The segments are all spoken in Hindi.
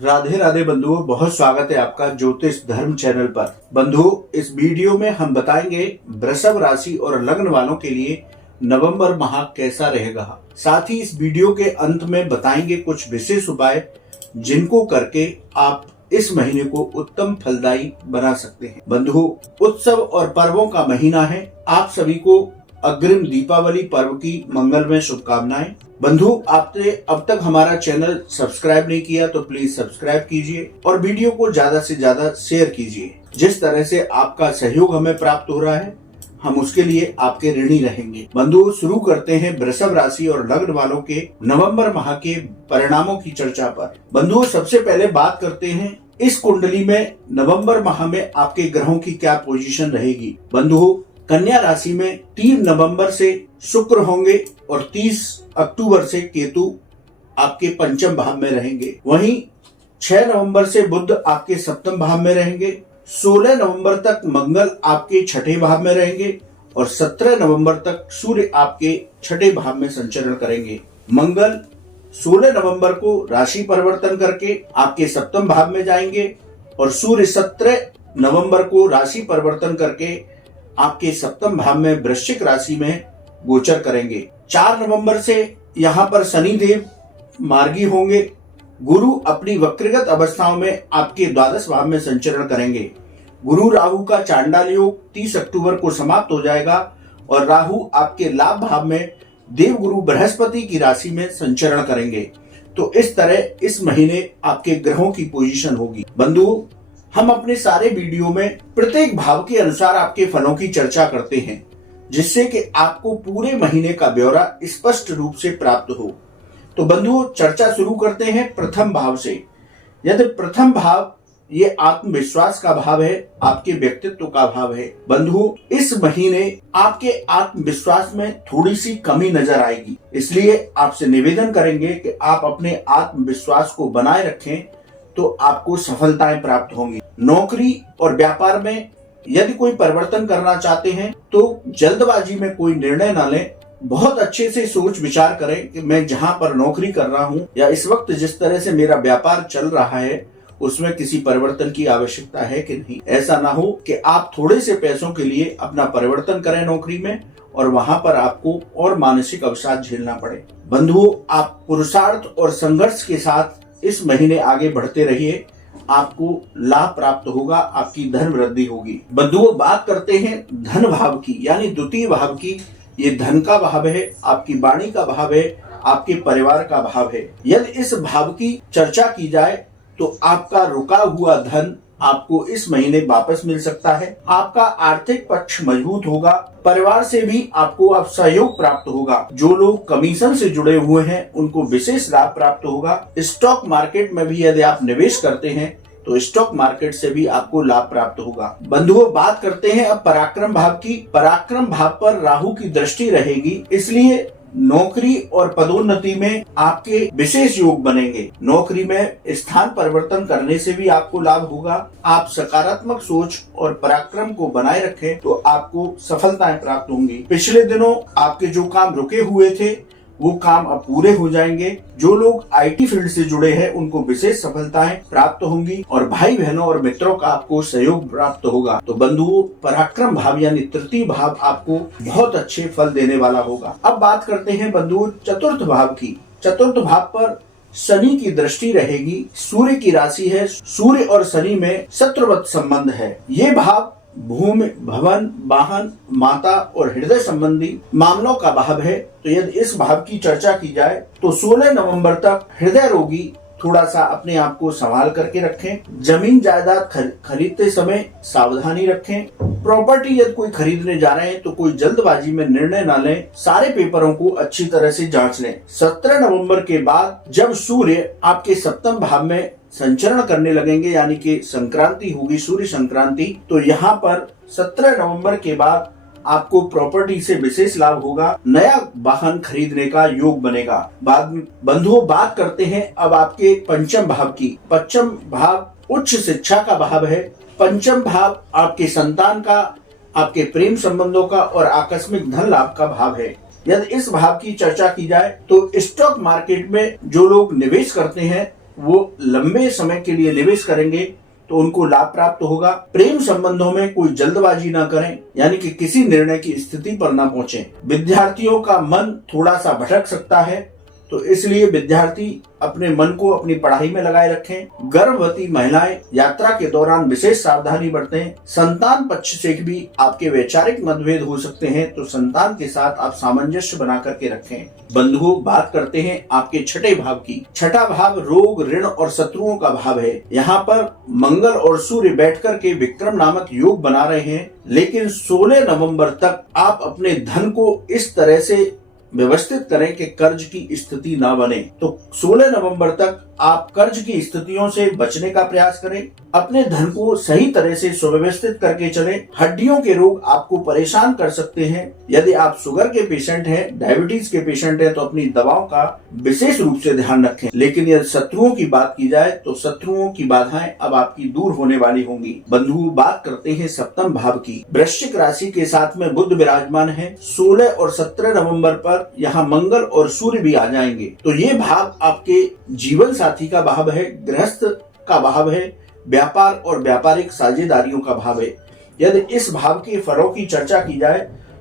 राधे राधे बंधुओं, बहुत स्वागत है आपका ज्योतिष धर्म चैनल पर। बंधुओं, इस वीडियो में हम बताएंगे वृषभ राशि और लग्न वालों के लिए नवंबर माह कैसा रहेगा। साथ ही इस वीडियो के अंत में बताएंगे कुछ विशेष उपाय जिनको करके आप इस महीने को उत्तम फलदायी बना सकते हैं। बंधुओं, उत्सव और पर्वों का महीना है। आप सभी को अग्रिम दीपावली पर्व की मंगलमय शुभकामनाएं। बंधु, आपने अब तक हमारा चैनल सब्सक्राइब नहीं किया तो प्लीज सब्सक्राइब कीजिए और वीडियो को ज्यादा से ज्यादा शेयर कीजिए। जिस तरह से आपका सहयोग हमें प्राप्त हो रहा है, हम उसके लिए आपके ऋणी रहेंगे। बंधु, शुरू करते हैं वृषभ राशि और लग्न वालों के नवंबर माह के परिणामों की चर्चा पर। बंधुओं, सबसे पहले बात करते हैं इस कुंडली में नवंबर माह में आपके ग्रहों की क्या पोजीशन रहेगी। बंधुओं, कन्या राशि में 3 नवंबर से शुक्र होंगे और 30 अक्टूबर से केतु आपके पंचम भाव में रहेंगे। वहीं 6 नवंबर से बुध आपके सप्तम भाव में रहेंगे। 16 नवंबर तक मंगल आपके छठे भाव में रहेंगे और 17 नवंबर तक सूर्य आपके छठे भाव में संचरण करेंगे। मंगल 16 नवंबर को राशि परिवर्तन करके आपके सप्तम भाव में जाएंगे और सूर्य 17 नवंबर को राशि परिवर्तन करके आपके सप्तम भाव में वृश्चिक राशि में गोचर करेंगे। 4 नवंबर से यहाँ पर शनिदेव मार्गी होंगे। गुरु अपनी वक्रिगत अवस्थाओं में आपके द्वादश भाव में संचरण करेंगे। गुरु राहु का चांडाल योग 30 अक्टूबर को समाप्त हो जाएगा और राहु आपके लाभ भाव में देव गुरु बृहस्पति की राशि में संचरण करेंगे। तो इस तरह इस महीने आपके ग्रहों की पोजीशन होगी। बंधुओं, हम अपने सारे वीडियो में प्रत्येक भाव के अनुसार आपके फलों की चर्चा करते हैं, जिससे कि आपको पूरे महीने का ब्यौरा स्पष्ट रूप से प्राप्त हो। तो बंधुओं, चर्चा शुरू करते हैं प्रथम भाव से। यदि प्रथम भाव ये आत्मविश्वास का भाव है, आपके व्यक्तित्व का भाव है। बंधुओं, इस महीने आपके आत्मविश्वास में थोड़ी सी कमी नजर आएगी, इसलिए आपसे निवेदन करेंगे कि आप अपने आत्मविश्वास को बनाए रखें तो आपको सफलताएं प्राप्त होंगी। नौकरी और व्यापार में यदि कोई परिवर्तन करना चाहते हैं तो जल्दबाजी में कोई निर्णय न लें। बहुत अच्छे से सोच विचार करें कि मैं जहां पर नौकरी कर रहा हूं या इस वक्त जिस तरह से मेरा व्यापार चल रहा है उसमें किसी परिवर्तन की आवश्यकता है कि नहीं। ऐसा ना हो कि आप थोड़े से पैसों के लिए अपना परिवर्तन करें नौकरी में और वहां पर आपको और मानसिक अवसाद झेलना पड़े। बंधुओं, आप पुरुषार्थ और संघर्ष के साथ इस महीने आगे बढ़ते रहिए, आपको लाभ प्राप्त होगा, आपकी धन वृद्धि होगी। बंधुओं, बात करते हैं धन भाव की, यानी द्वितीय भाव की। ये धन का भाव है, आपकी वाणी का भाव है, आपके परिवार का भाव है। यदि इस भाव की चर्चा की जाए तो आपका रुका हुआ धन आपको इस महीने वापस मिल सकता है। आपका आर्थिक पक्ष मजबूत होगा। परिवार से भी आपको अब सहयोग प्राप्त होगा। जो लोग कमीशन से जुड़े हुए हैं उनको विशेष लाभ प्राप्त होगा। स्टॉक मार्केट में भी यदि आप निवेश करते हैं तो स्टॉक मार्केट से भी आपको लाभ प्राप्त होगा। बंधुओं, बात करते हैं अब पराक्रम भाव की। पराक्रम भाव पर राहु की दृष्टि रहेगी, इसलिए नौकरी और पदोन्नति में आपके विशेष योग बनेंगे। नौकरी में स्थान परिवर्तन करने से भी आपको लाभ होगा। आप सकारात्मक सोच और पराक्रम को बनाए रखें तो आपको सफलताएं प्राप्त होंगी। पिछले दिनों आपके जो काम रुके हुए थे वो काम अब पूरे हो जाएंगे। जो लोग आईटी फील्ड से जुड़े हैं उनको विशेष सफलताएं प्राप्त होंगी और भाई बहनों और मित्रों का आपको सहयोग प्राप्त होगा। तो बंधुओं, पराक्रम भाव यानी तृतीय भाव आपको बहुत अच्छे फल देने वाला होगा। अब बात करते हैं बंधुओं चतुर्थ भाव की। चतुर्थ भाव पर शनि की दृष्टि रहेगी। सूर्य की राशि है। सूर्य और शनि में शत्रुवत संबंध है। ये भाव भूमि, भवन, वाहन, माता और हृदय संबंधी मामलों का भाव है। तो यदि इस भाव की चर्चा की जाए तो 16 नवंबर तक हृदय रोगी थोड़ा सा अपने आप को संभाल करके रखें। जमीन जायदाद खरीदते समय सावधानी रखें। प्रॉपर्टी यदि कोई खरीदने जा रहे हैं तो कोई जल्दबाजी में निर्णय न लें। सारे पेपरों को अच्छी तरह से जांच लें। 17 नवंबर के बाद जब सूर्य आपके सप्तम भाव में संचरण करने लगेंगे, यानी कि संक्रांति होगी, सूर्य संक्रांति, तो यहाँ पर 17 नवंबर के बाद आपको प्रॉपर्टी से विशेष लाभ होगा। नया वाहन खरीदने का योग बनेगा। बंधुओं, बात करते हैं अब आपके पंचम भाव की। पंचम भाव उच्च शिक्षा का भाव है। पंचम भाव आपके संतान का, आपके प्रेम संबंधों का और आकस्मिक धन लाभ का भाव है। यदि इस भाव की चर्चा की जाए तो स्टॉक मार्केट में जो लोग निवेश करते हैं वो लंबे समय के लिए निवेश करेंगे तो उनको लाभ प्राप्त होगा। प्रेम संबंधों में कोई जल्दबाजी ना करें, यानी कि किसी निर्णय की स्थिति पर ना पहुंचे। विद्यार्थियों का मन थोड़ा सा भटक सकता है, तो इसलिए विद्यार्थी अपने मन को अपनी पढ़ाई में लगाए रखें। गर्भवती महिलाएं यात्रा के दौरान विशेष सावधानी बरतें। संतान पक्ष से भी आपके वैचारिक मतभेद हो सकते हैं, तो संतान के साथ आप सामंजस्य बना करके रखें। बंधुओं, बात करते हैं आपके छठे भाव की। छठा भाव रोग, ऋण और शत्रुओं का भाव है। यहाँ पर मंगल और सूर्य बैठ करके विक्रम नामक योग बना रहे हैं, लेकिन 16 नवंबर तक आप अपने धन को इस तरह से व्यवस्थित करें कि कर्ज की स्थिति ना बने। तो 16 नवंबर तक आप कर्ज की स्थितियों से बचने का प्रयास करें। अपने धन को सही तरह से सुव्यवस्थित करके चलें। हड्डियों के रोग आपको परेशान कर सकते हैं। यदि आप शुगर के पेशेंट हैं, डायबिटीज के पेशेंट हैं, तो अपनी दवाओं का विशेष रूप से ध्यान रखें। लेकिन यदि शत्रुओं की बात की जाए तो शत्रुओं की बाधाएं अब आपकी दूर होने वाली होंगी। बंधु, बात करते हैं सप्तम भाव की। वृश्चिक राशि के साथ में बुध विराजमान है। 16 और 17 नवंबर पर यहाँ मंगल और सूर्य भी आ जाएंगे। तो ये भाव आपके जीवन साथी का भाव है, गृहस्थ का भाव है, व्यापार और व्यापारिक साझेदारियों का भाव है। यदि इस भाव के फलों की चर्चा की जाए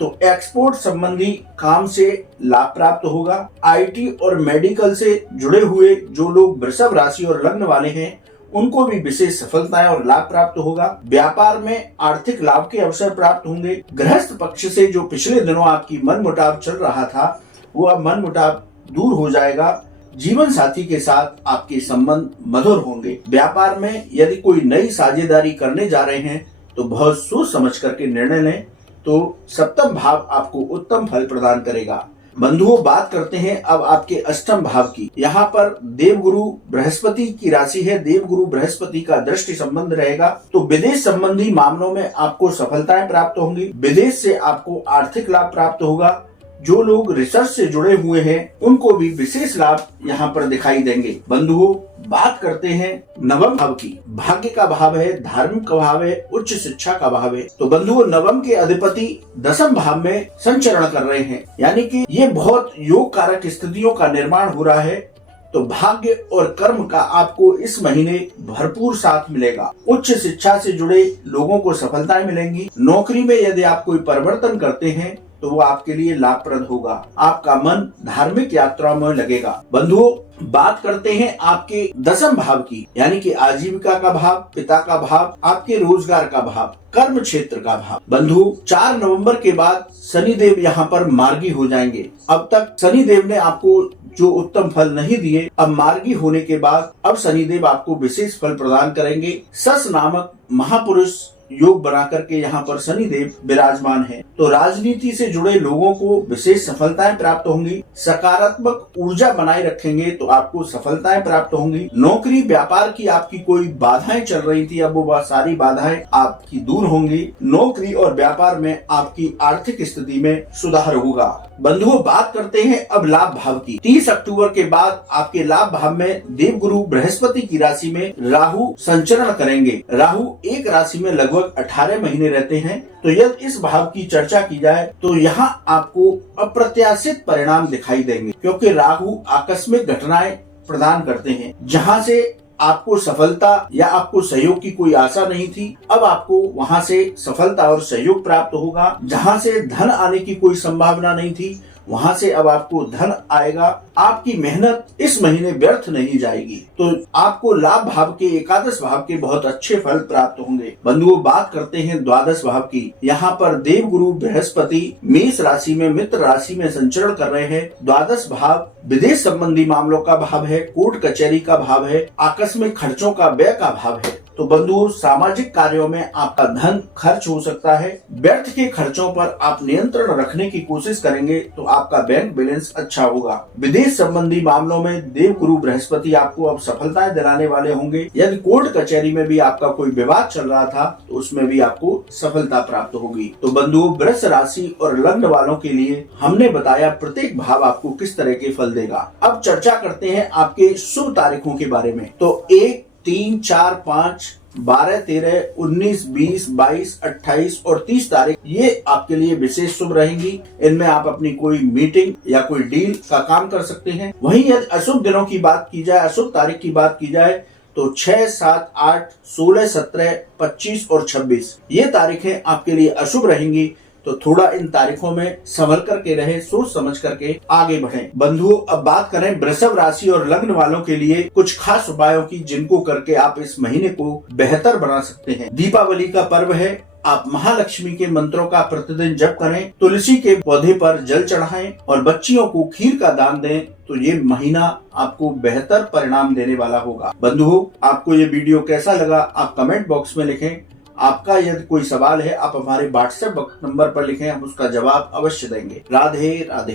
तो एक्सपोर्ट संबंधी काम से लाभ प्राप्त होगा। आईटी और मेडिकल से जुड़े हुए जो लोग वृषभ राशि और लग्न वाले हैं, उनको भी विशेष सफलताएं और लाभ प्राप्त होगा। व्यापार में आर्थिक लाभ के अवसर प्राप्त होंगे। गृहस्थ पक्ष से जो पिछले दिनों आपकी मन मुटाव चल रहा था, वो अब मन मुटाव दूर हो जाएगा। जीवन साथी के साथ आपके संबंध मधुर होंगे। व्यापार में यदि कोई नई साझेदारी करने जा रहे हैं तो बहुत सोच समझ करके निर्णय लें, तो सप्तम भाव आपको उत्तम फल प्रदान करेगा। बंधुओं, बात करते हैं अब आपके अष्टम भाव की। यहाँ पर देवगुरु बृहस्पति की राशि है। देवगुरु बृहस्पति का दृष्टि संबंध रहेगा, तो विदेश संबंधी मामलों में आपको सफलताएं प्राप्त होंगी। विदेश से आपको आर्थिक लाभ प्राप्त होगा। जो लोग रिसर्च से जुड़े हुए हैं, उनको भी विशेष लाभ यहाँ पर दिखाई देंगे। बंधुओं, बात करते हैं नवम भाव की। भाग्य का भाव है, धार्मिक का भाव है, उच्च शिक्षा का भाव है। तो बंधुओं, नवम के अधिपति दसम भाव में संचरण कर रहे हैं, यानी कि ये बहुत योग कारक स्थितियों का निर्माण हो रहा है। तो भाग्य और कर्म का आपको इस महीने भरपूर साथ मिलेगा। उच्च शिक्षा से जुड़े लोगों को सफलताएं मिलेंगी। नौकरी में यदि आप कोई परिवर्तन करते हैं तो वो आपके लिए लाभप्रद होगा। आपका मन धार्मिक यात्राओं में लगेगा। बंधुओं, बात करते हैं आपके दसम भाव की, यानी कि आजीविका का भाव, पिता का भाव, आपके रोजगार का भाव, कर्म क्षेत्र का भाव। बंधु, 4 नवंबर के बाद शनिदेव यहाँ पर मार्गी हो जाएंगे। अब तक शनिदेव ने आपको जो उत्तम फल नहीं दिए, अब मार्गी होने के बाद अब शनिदेव आपको विशेष फल प्रदान करेंगे। सस नामक महापुरुष योग बना करके यहाँ पर शनिदेव विराजमान है। तो राजनीति से जुड़े लोगों को विशेष सफलताएं प्राप्त होंगी। सकारात्मक ऊर्जा बनाए रखेंगे तो आपको सफलताएं प्राप्त होंगी। नौकरी व्यापार की आपकी कोई बाधाएं चल रही थी, अब वो सारी बाधाएं आपकी दूर होंगी। नौकरी और व्यापार में आपकी आर्थिक स्थिति में सुधार होगा। बंधुओं, बात करते हैं अब लाभ भाव की। 30 अक्टूबर के बाद आपके लाभ भाव में देवगुरु बृहस्पति की राशि में राहु संचरण करेंगे। राहु एक राशि में लगभग 18 महीने रहते हैं। तो यदि इस भाव की चर्चा की जाए तो यहाँ आपको अप्रत्याशित परिणाम दिखाई देंगे, क्योंकि राहु आकस्मिक घटनाएं प्रदान करते हैं। जहाँ से आपको सफलता या आपको सहयोग की कोई आशा नहीं थी, अब आपको वहां से सफलता और सहयोग प्राप्त होगा। जहां से धन आने की कोई संभावना नहीं थी, वहां से अब आपको धन आएगा। आपकी मेहनत इस महीने व्यर्थ नहीं जाएगी। तो आपको लाभ भाव के, एकादश भाव के बहुत अच्छे फल प्राप्त होंगे। बंधुओं, बात करते हैं द्वादश भाव की। यहाँ पर देवगुरु बृहस्पति मेष राशि में मित्र राशि में संचरण कर रहे हैं। द्वादश भाव विदेश संबंधी मामलों का भाव है, कोर्ट कचहरी का भाव है, आकस्मिक खर्चों का व्यय का भाव है। तो बंधुओं, सामाजिक कार्यों में आपका धन खर्च हो सकता है। व्यर्थ के खर्चों पर आप नियंत्रण रखने की कोशिश करेंगे तो आपका बैंक बैलेंस अच्छा होगा। विदेश संबंधी मामलों में देवगुरु बृहस्पति आपको अब सफलताएं दिलाने वाले होंगे। यदि कोर्ट कचहरी में भी आपका कोई विवाद चल रहा था तो उसमें भी आपको सफलता प्राप्त होगी। तो बंधुओं, वृष राशि और लग्न वालों के लिए हमने बताया प्रत्येक भाव आपको किस तरह के फल देगा। अब चर्चा करते हैं आपके शुभ तारीखों के बारे में। तो 1, 3, 4, 5, 12, 13, 19, 20, 22, 28 और 30 तारीख ये आपके लिए विशेष शुभ रहेंगी। इनमें आप अपनी कोई मीटिंग या कोई डील का काम कर सकते हैं। वहीं यदि अशुभ दिनों की बात की जाए, अशुभ तारीख की बात की जाए तो 6, 7, 8, 16, 17, 25 और 26 ये तारीखें आपके लिए अशुभ रहेंगी। तो थोड़ा इन तारीखों में संभल करके रहे, सोच समझ करके आगे बढ़ें। बंधुओं, अब बात करें वृषभ राशि और लग्न वालों के लिए कुछ खास उपायों की, जिनको करके आप इस महीने को बेहतर बना सकते हैं। दीपावली का पर्व है, आप महालक्ष्मी के मंत्रों का प्रतिदिन जप करें, तुलसी के पौधे पर जल चढ़ाएं और बच्चियों को खीर का दान दें, तो ये महीना आपको बेहतर परिणाम देने वाला होगा। बंधुओं, आपको ये वीडियो कैसा लगा आप कमेंट बॉक्स में लिखें। आपका यदि कोई सवाल है आप हमारे व्हाट्सएप नंबर पर लिखें, हम उसका जवाब अवश्य देंगे। राधे राधे।